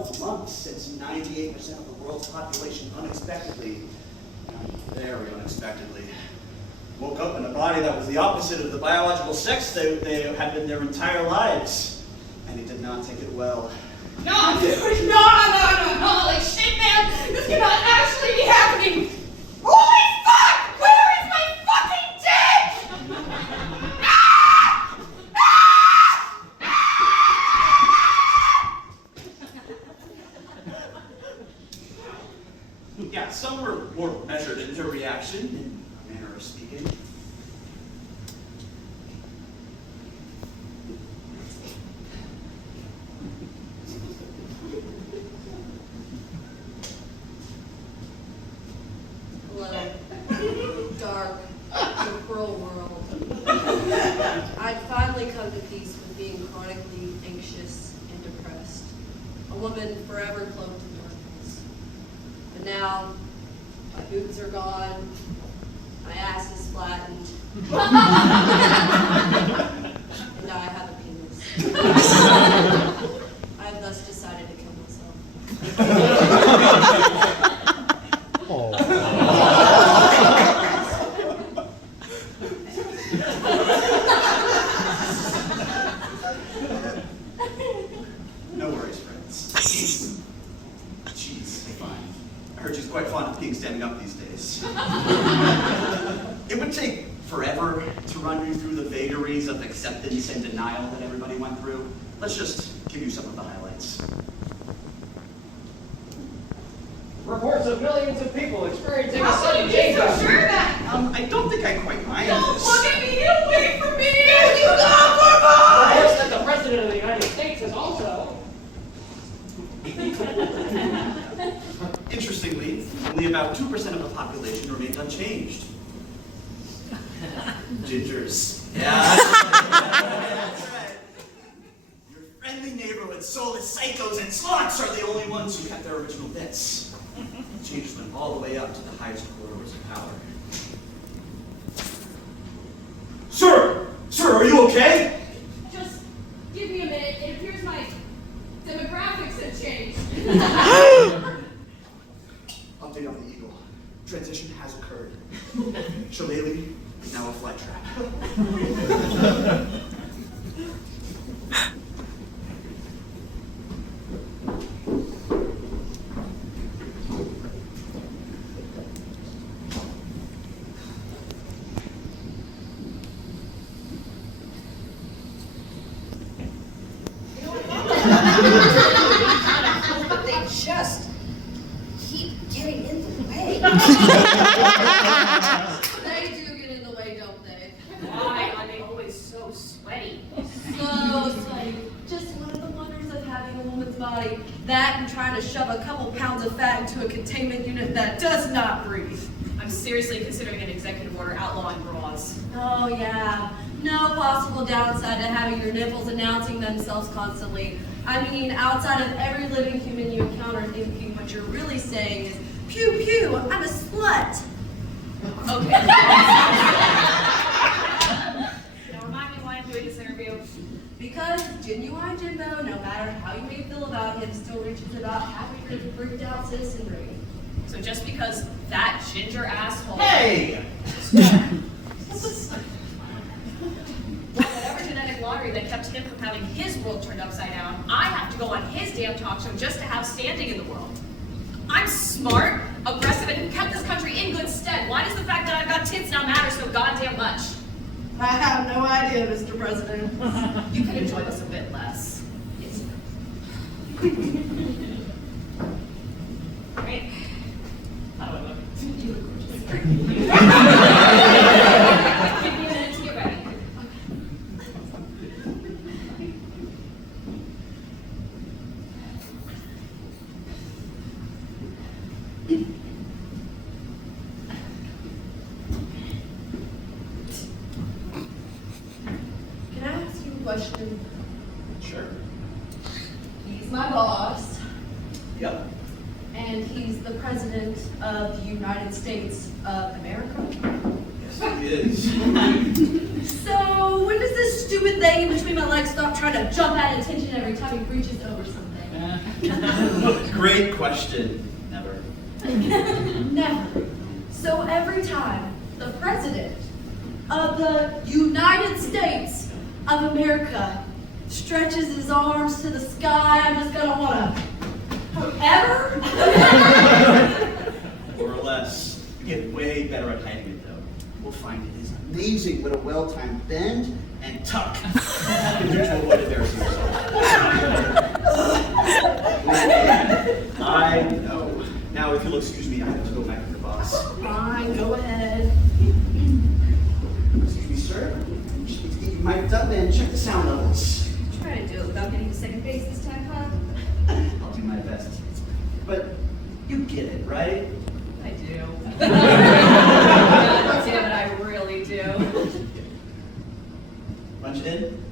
12 months since 98% of the world's population unexpectedly, very unexpectedly, woke up in a body that was the opposite of the biological sex they had been their entire lives. And he did not take it well. No, dude, no, holy shit, man! This cannot actually be happening! Holy fuck! Where is my fucking dick? Ah! Ah! Yeah, some were more measured in their reaction, in a manner of speaking. Dark, and cruel world. I'd finally come to peace with being chronically anxious and depressed. A woman forever cloaked in darkness. But now, my boobs are gone, my ass is flattened, and I have a penis. I have thus decided to kill myself. No worries, friends. She's fine. I heard she's quite fond of being standing up these days. It would take forever to run you through the vagaries of acceptance and denial that everybody went through. Let's just give you some of the highlights. Reports of millions of people experiencing a How can sudden you be so change. sure of that? I don't think I quite mind Don't this. look at me! Get away from me! You got Reports that the President of the United States is also. Interestingly, only about 2% of the population remained unchanged. Gingers. Yeah. That's right. Your friendly neighborhood soulless psychos and sluts are the only ones who kept their original bits. Changed them all the way up to the highest corridors of power. Sir! Sir, are you okay? Just give me a minute. It appears my demographics have changed. Update on the Eagle. Transition has occurred. Shillelagh is now a flight trap. But they just keep getting in the way. They do get in the way, don't they? Why are they always so sweaty? So sweaty. Just one of the wonders of having a woman's body. That and trying to shove a couple pounds of fat into a containment unit that does not breathe. I'm seriously considering an executive order outlawing bras. Oh yeah. No possible downside to having your nipples announcing themselves constantly. I mean, outside of every living human you encounter thinking what you're really saying is, pew pew, I'm a slut. Okay. Now remind me why I'm doing this interview. Because Genuine Jimbo, no matter how you may feel about him, still reaches about half of your freaked out citizen rating. So just because that ginger asshole. Hey! Whatever genetic lottery that kept him from having his world turned upside down, I have to go on his damn talk show just to have standing in the world. I'm smart, aggressive, and kept this country in good stead. Why does the fact that I've got tits now matter so goddamn much? I have no idea, Mr. President. You can enjoy this a bit less. Yes. Right? How do I look? You look gorgeous. Give me a minute to get ready. Can I ask you a question? Sure. He's my boss, Yep. and he's the President of the United States of America. Yes, it is. So, when does this stupid thing in between my legs stop trying to jump at attention every time he reaches over something? Great question. Never. Never. So every time the president of the United States of America stretches his arms to the sky, I'm just gonna wanna forever? More or less. We get way better at hiding it, though. We'll find it is amazing what a well-timed bend and tuck can do to avoid embarrassing yourself. I know. Now, if you'll excuse me, I have to go back to the boss. Fine, go ahead. Excuse me, sir. You should be getting mic'd up and check the sound levels. Try to do it without getting to second base this time, huh? I'll do my best. But you get it, right? I do. God damn it, I really do. Punch it in?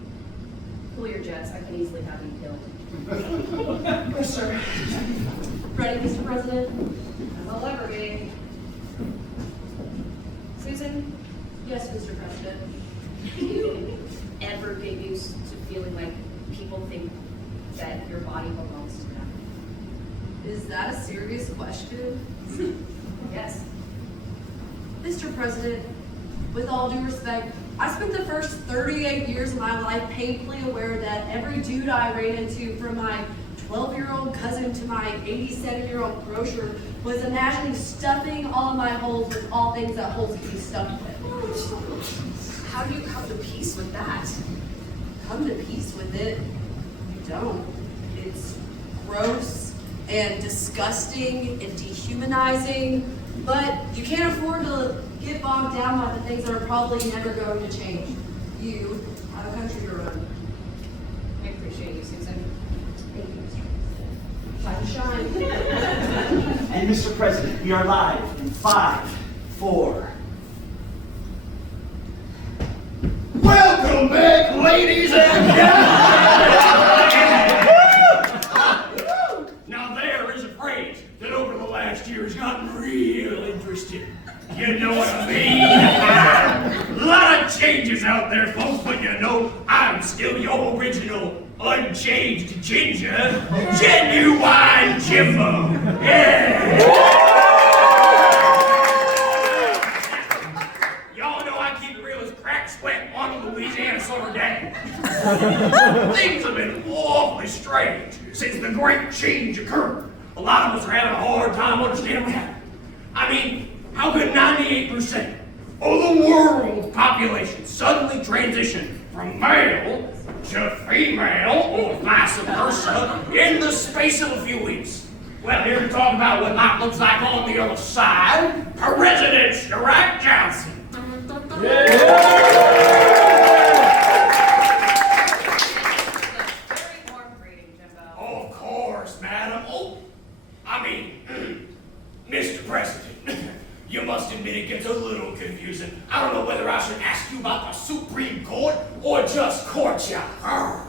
Pull your jets. I can easily have you killed. Yes, sir. Ready, Mr. President? As I'll ever be. Susan, Yes, Mr. President. do you ever get used to feeling like people think that your body belongs to them? Is that a serious question? Yes. Mr. President, with all due respect, I spent the first 38 years of my life painfully aware that every dude I ran into, from my 12-year-old cousin to my 87-year-old grocer, was imagining stuffing all of my holes with all things that holes can be stuffed with. How do you come to peace with that? Come to peace with it. You don't. It's gross and disgusting and dehumanizing, but you can't afford to get bogged down by the things that are probably never going to change. You have a country to run. I appreciate you, Susan. Thank you, Mr. President. Time to shine. And Mr. President, we are live in 5, 4. Welcome back, ladies and gentlemen! Now there is a phrase that over the last year has gotten real interesting. You know what I mean? A lot of changes out there, folks, but you know, I'm still your original, unchanged ginger, genuine Jimbo. Yeah! Y'all know I keep it real as crack sweat on a Louisiana summer day. Things have been awfully strange since the great change occurred. A lot of us are having a hard time understanding what happened. I mean, how could 98% of the world's population suddenly transition from male to female, or vice versa, in the space of a few weeks? Well, here to talk about what life looks like on the other side, President Chirac Johnson. Very warm greeting, Jimbo. Of course, madam. Oh, I mean, Mr. President, you must admit it gets a little confusing. I don't know whether I should ask you about the Supreme Court or just court you. I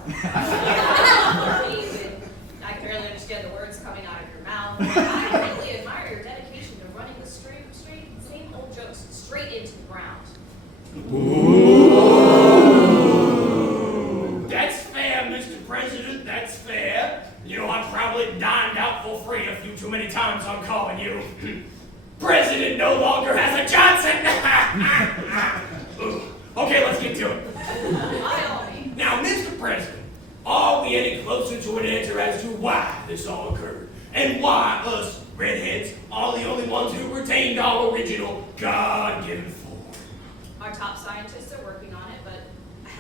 can barely understand the words coming out of your mouth. I really admire your dedication to running the same old jokes straight into the ground. That's fair, Mr. President, that's fair. You know, I've probably dined out for free a few too many times on calling you. President no longer has a Johnson! Okay, let's get to it. By all means. Now, Mr. President, are we any closer to an answer as to why this all occurred? And why us redheads are the only ones who retained our original God-given form? Our top scientists are working on it, but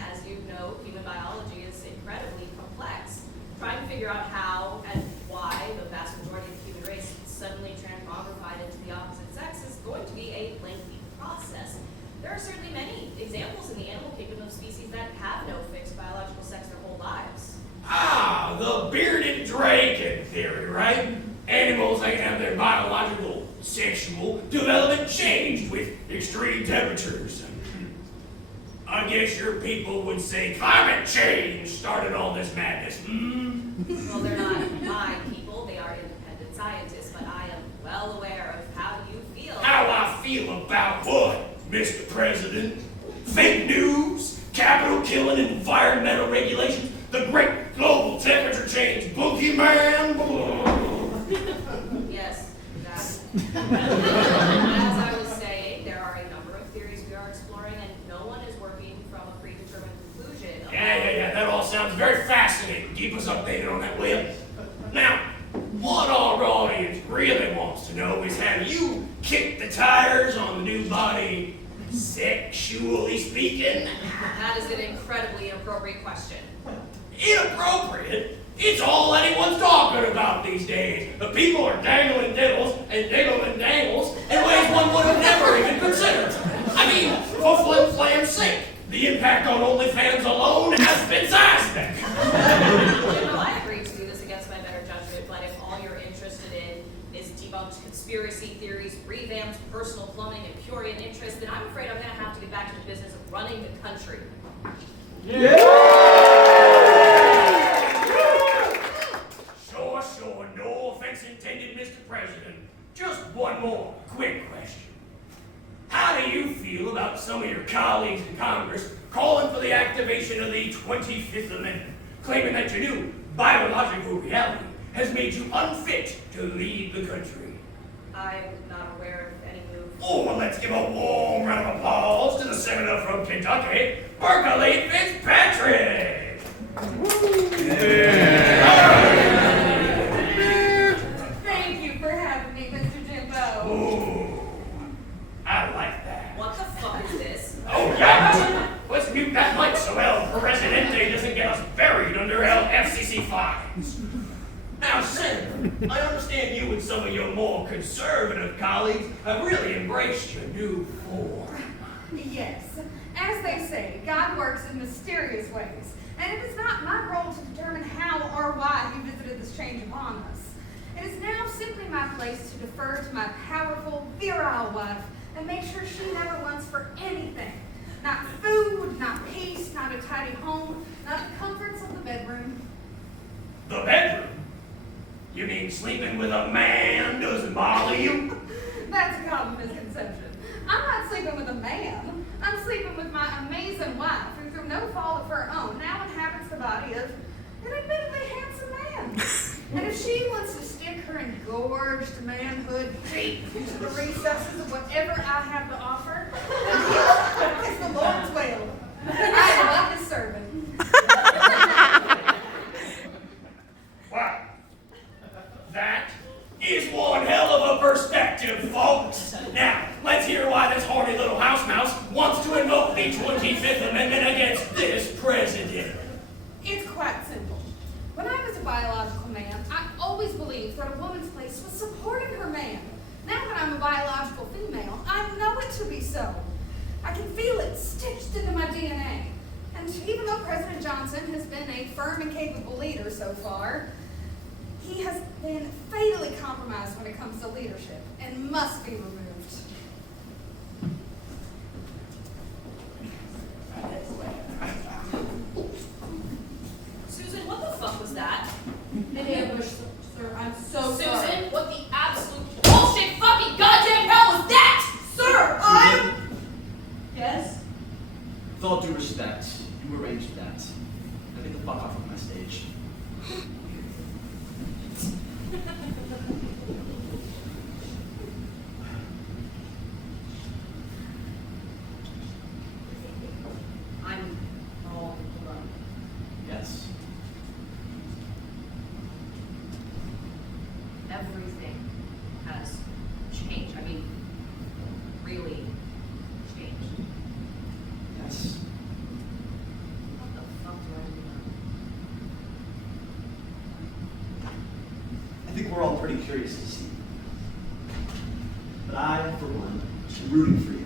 as you know, human biology is incredibly complex. Trying to figure out how and why the vast majority of the human race suddenly transmogrified into the opposite sex is going to be a lengthy process. There are certainly many examples in the animal kingdom of species that have no fixed biological sex their whole lives. Ah, the bearded dragon theory, right? Animals that have their biological, sexual development changed with extreme temperatures. I guess your people would say climate change started all this madness, Well, they're not my people, they are independent scientists, but I am well aware of how you feel. How I feel about what, Mr. President? Fake news, capital killing, environmental regulations, the great global temperature change boogeyman? kick the tires on the new body, sexually speaking? That is an incredibly inappropriate question. Inappropriate? It's all anyone's talking about these days. The people are dangling diddles and diggling dangles in ways one would have never even considered. I mean, for flim flam's sake, the impact on OnlyFans alone has been seismic. I agree to do this against my better judgment, but if all you're interested in is debunked conspiracy theories, revamped personal plumbing, and Purian interests, then I'm afraid I'm going to have to get back to the business of running the country. Sure, no offense intended, Mr. President. Just one more quick question. How do you feel about some of your colleagues in Congress calling for the activation of the 25th Amendment, claiming that your new biological reality has made you unfit to lead the country? I'm not aware of any move. Oh, well, let's give a warm round of applause to the senator from Kentucky, Berkeley Fitzpatrick! Thank you for having me, Mr. Jimbo. Ooh, I like that. What the fuck is this? Oh, yeah? Let's mute that mic so El Presidente doesn't get us buried under FCC fines. Now, Senator, I understand you and some of your more conservative colleagues have really embraced your new form. Yes, as they say, God works in mysterious ways, and it is not my role to determine how or why he visited this change upon us. It is now simply my place to defer to my powerful, virile wife and make sure she never wants for anything. Not food, not peace, not a tidy home, not the comforts of the bedroom. The bedroom? You mean sleeping with a man doesn't bother you? That's a common misconception. I'm not sleeping with a man. I'm sleeping with my amazing wife, who through no fault of her own now inhabits the body of an admittedly handsome man. And if she wants to stick her engorged manhood deep into the recesses of whatever I have to offer, then it's the Lord's will. I am like his servant. Wow. That is one hell of a perspective, folks. Now, let's hear why this horny little house mouse wants to invoke the 25th Amendment against this president. It's quite simple. When I was a biological man, I always believed that a woman's place was supporting her man. Now that I'm a biological female, I know it to be so. I can feel it stitched into my DNA. And even though President Johnson has been a firm and capable leader so far, he has been fatally compromised when it comes to leadership and must be removed. Susan, what the fuck was that? An ambush, sir. I'm so sorry. Susan, what the absolute bullshit fucking goddamn hell was that? Sir, I'm... Yes? With all due respect, you arranged that. Now get the fuck off of my stage. I'm all alone. Yes. Everything has changed. I mean, really changed. Yes. What the fuck do I do now? I think we're all pretty curious to see. But I, for one, am rooting for you.